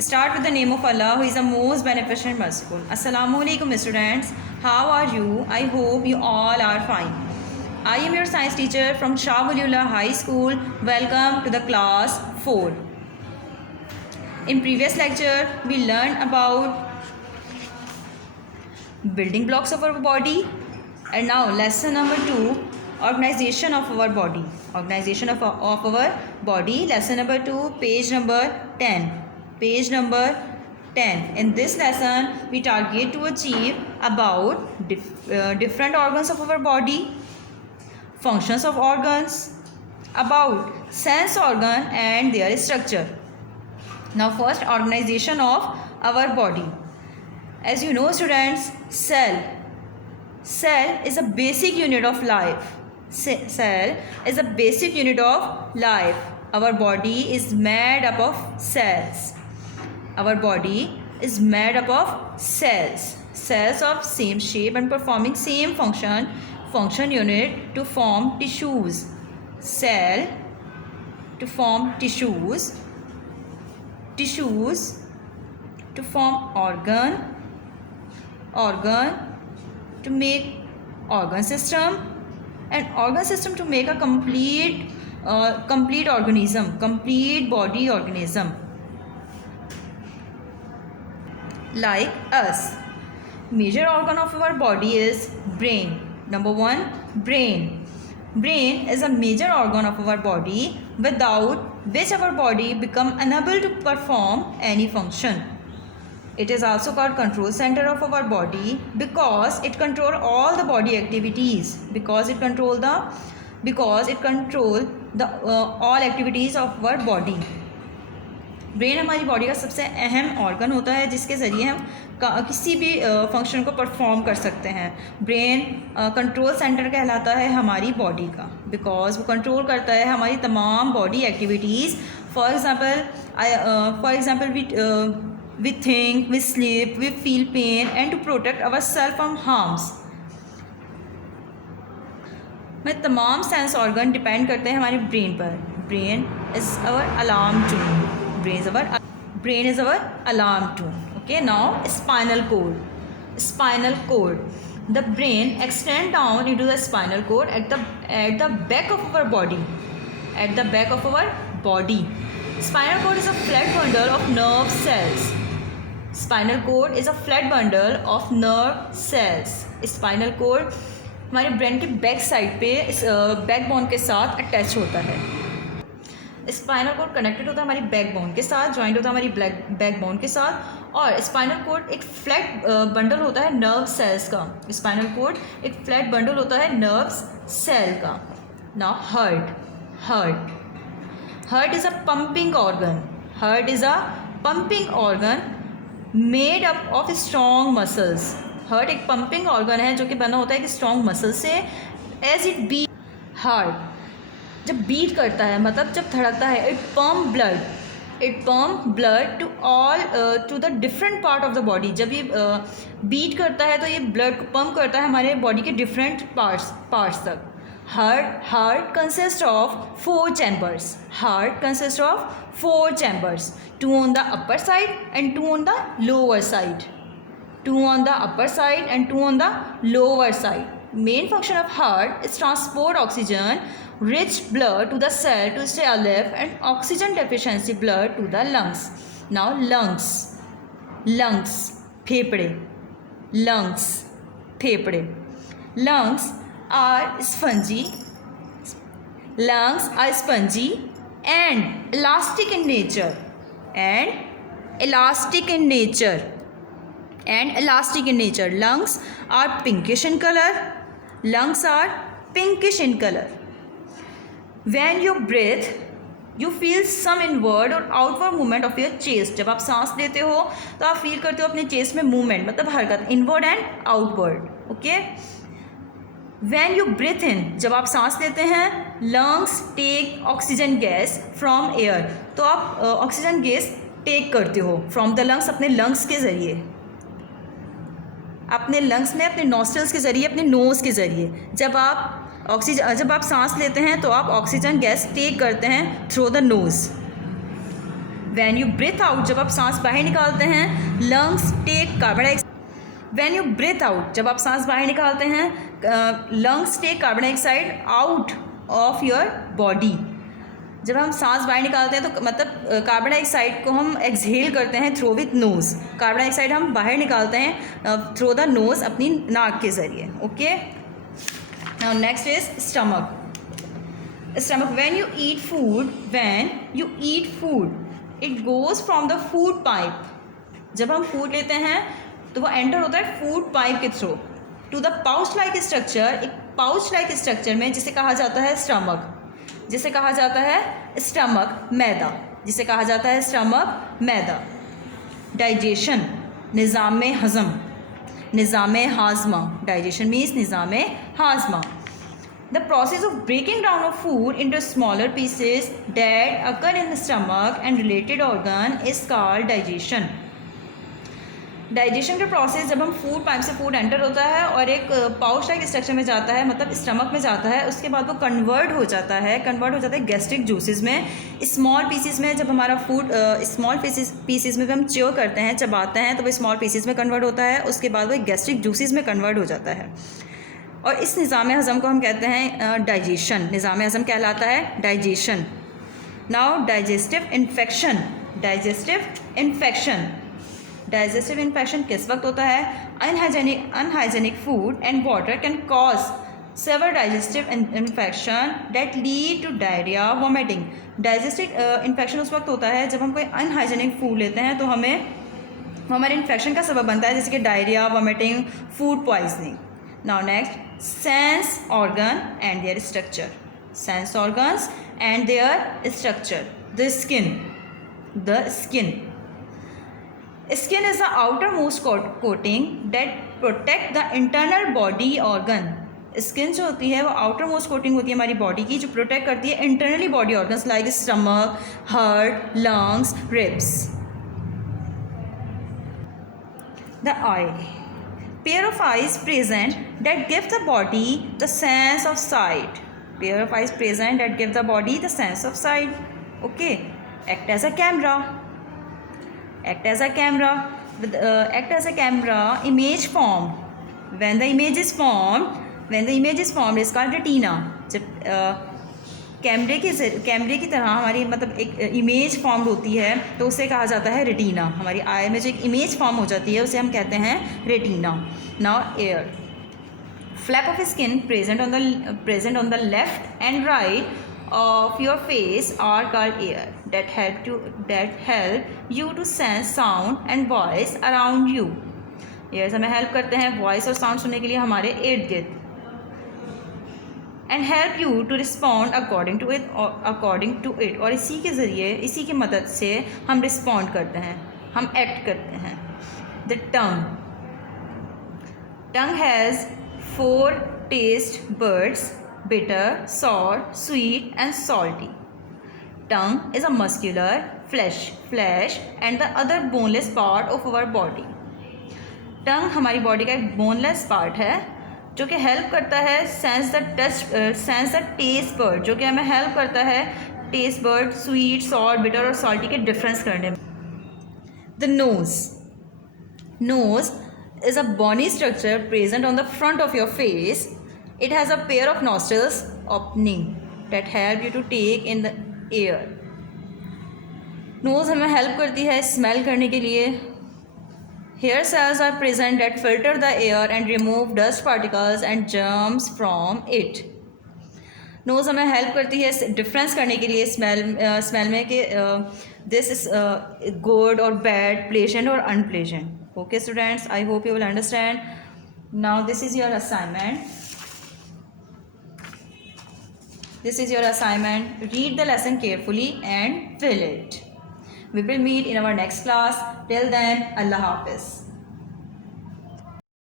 Start with the name of Allah, who is the most beneficent and merciful. Assalamu alaikum, students. How are you? I hope you all are fine. I am your science teacher from Shah Waliullah High School. Welcome to the class 4. In previous lecture, we learned about building blocks of our body, and now lesson number 2, organization of our body. Organization of our body. Lesson number 2, page number 10. Page number 10. In this lesson, we target to achieve about different organs of our body, functions of organs, about sense organ and their structure. Now first, organization of our body. As you know, students, cell is a basic unit of life. Cell is a basic unit of life. Our body is made up of cells. Our body is made up of cells. Cells of same shape and performing same function unit to form tissues. Cell to form tissues. Tissues to form organ to make organ system, and organ system to make a complete organism, complete body organism. Like us, major organ of our body is brain. Number 1, brain. Brain is a major organ of our body, without which our body become unable to perform any function. It is also called control center of our body because it control all the body activities. Because it control all activities of our body. Brain हमारी body का सबसे अहम organ होता है जिसके ज़रिए हम किसी भी फंक्शन को परफॉर्म कर सकते हैं. ब्रेन कंट्रोल सेंटर कहलाता है हमारी बॉडी का, बिकॉज वो कंट्रोल करता है हमारी तमाम body activities. For example we think, we sleep, we feel pain, and to protect ourselves from harms. में तमाम सेंस ऑर्गन डिपेंड करते हैं हमारे ब्रेन पर. Brain is our alarm tune. Brain is our alarm tone. Okay, now spinal cord. Spinal cord. The brain extends down into the spinal cord at the back of our body. At the back of our body. Spinal cord is a flat bundle of nerve cells. Spinal cord is a flat bundle of nerve cells. Spinal cord हमारे brain के back side पे इस backbone के साथ attach होता है. Spinal cord connected होता है हमारी बैकबोन के साथ, जॉइंट होता है हमारी बैकबोन के साथ, और स्पाइनल कोड एक फ्लैट बंडल होता है नर्व सेल्स का. स्पाइनल कोड एक फ्लैट बंडल होता है नर्व सेल का. Now heart is a pumping organ. Heart is a pumping organ made up of strong muscles. Heart एक पंपिंग ऑर्गन है जो कि बना होता है कि स्ट्रॉन्ग मसल से. एज इट बी हार्ट जब बीट करता है, मतलब जब धड़कता है, it pump blood to the different part of the body. जब ये बीट करता है तो ये ब्लड को पम्प करता है हमारे बॉडी के डिफरेंट पार्ट्स तक. Heart consist of 4 chambers. Heart consist of 4 chambers, 2 on the upper side and 2 on the lower side. 2 on the upper side and 2 on the lower side. Main function of heart is transport oxygen rich blood to the cell to stay alive and oxygen deficiency blood to the lungs. Now lungs फेफड़े. Lungs are spongy. Lungs are spongy and elastic in nature. Lungs are pinkish in color. When you breathe, you feel some inward और outward movement of your chest. जब आप सांस लेते हो तो आप feel करते हो अपने चेस्ट में मूवमेंट, मतलब हरकत, inward and outward. Okay. When you breathe in, जब आप सांस लेते हैं, lungs take oxygen gas from air. तो आप ऑक्सीजन गैस टेक करते हो फ्रॉम द लंग्स, अपने लंग्स के ज़रिए, अपने लंग्स में, अपने नॉस्ट्रल्स के ज़रिए, अपने नोज़ के ज़रिए. जब आप सांस लेते हैं तो आप ऑक्सीजन गैस टेक करते हैं through the nose. When you breathe out, जब आप सांस बाहर निकालते हैं, lungs take carbon dioxide. When you breathe out, जब आप सांस बाहर निकालते हैं, lungs take carbon dioxide out of your body. जब हम सांस बाहर निकालते हैं तो मतलब कार्बन डाइऑक्साइड को हम एक्सहेल करते हैं through with nose. Carbon dioxide हम बाहर निकालते हैं थ्रू द नोज़, अपनी नाक के ज़रिए। Okay, now next is stomach. Stomach, when you eat food, it goes from the food pipe. जब हम फूड लेते हैं तो वो एंटर होता है फूड पाइप के through to the pouch like structure, एक पाउच लाइक स्ट्रक्चर में, जिसे कहा जाता है स्टमक, जिसे कहा जाता है स्टमक मैदा, जिसे कहा जाता है स्टमक मैदा। डाइजेशन, निज़ाम हज़म, निज़ाम हाजमा। डाइजेशन मीन्स निज़ाम हाजमा। The process of breaking down of food into smaller pieces that occur in the stomach and related organ is called digestion. Digestion का प्रोसेस, जब हम फूड पाइप से फूड एंटर होता है और एक पाउच लाइक स्ट्रक्चर में जाता है, मतलब स्टमक में जाता है, उसके बाद वो कन्वर्ट हो जाता है गैस्ट्रिक जूसेस में, स्मॉल पीसेस में। जब हमारा फूड स्मॉल पीसेस में हम च्यो करते हैं, चबाते हैं, तो वो स्मॉल पीसेस में कन्वर्ट होता है, उसके बाद वो गैस्ट्रिक जूसेस में कन्वर्ट हो जाता है। और इस निज़ाम हज़म को हम कहते हैं डाइजेशन। निज़ाम हज़म कहलाता है digestion. Now digestive infection. Digestive infection किस वक्त होता है? Unhygienic food and water can cause severe digestive infection that lead to diarrhoea, vomiting. Digestive infection उस वक्त होता है जब हम कोई अनहाइजेनिक फूड लेते हैं, तो हमारे इन्फेक्शन का सबब बनता है, जैसे कि diarrhoea, vomiting, food poisoning. Now next, sense organ and their structure. Sense organs and their structure. The skin. Skin is the outermost coating that protect the internal body organ. Skin जो होती है वो आउटर मोस्ट कोटिंग होती है हमारी body की, जो protect करती है internally body organs like stomach, heart, lungs, ribs. The eye. Pair of eyes present that give the body the sense of sight. Pair of eyes present that give the body the sense of sight. Okay. Act as a camera. Image formed. When the image is formed, is called retina. जब कैमरे की तरह हमारी मतलब एक image form होती है, तो उसे कहा जाता है रेटिना। हमारी आई में जो एक इमेज फॉर्म हो जाती है, उसे हम कहते हैं retina. Now ear. Flap of skin present on the left and right of your face are called ear that help you to sense sound and voice around you. Ears हमें help करते हैं वॉइस और sound सुनने के लिए हमारे इर्द गिर्द, and help you to respond according to it. और इसी के ज़रिए, इसी की मदद से हम रिस्पॉन्ड करते हैं, हम एक्ट करते हैं। The tongue has 4 taste buds: bitter, sour, sweet and salty. Tongue is a muscular, flesh and the other boneless part of our body. टंग हमारी बॉडी का एक बोनलेस पार्ट है जो कि हेल्प करता है सेंस द टेस्ट बर्ड, जो कि हमें हेल्प करता है taste bud, sweet, sour, bitter और सॉल्टी के डिफरेंस करने में। The nose is a bony structure present on the front of your face. It has a pair of nostrils opening that help you to take in the air. Nose हमें help करती है smell करने के लिए। Hair cells are present that filter the air and remove dust particles and germs from it. Nose हमें help करती है difference करने के लिए स्मेल में कि दिस इज गुड और बैड, प्लेजेंट और unpleasant. Okay students, I hope you will understand. Now this is your assignment. Read the lesson carefully and fill it. We will meet in our next class. Till then, Allah Hafiz.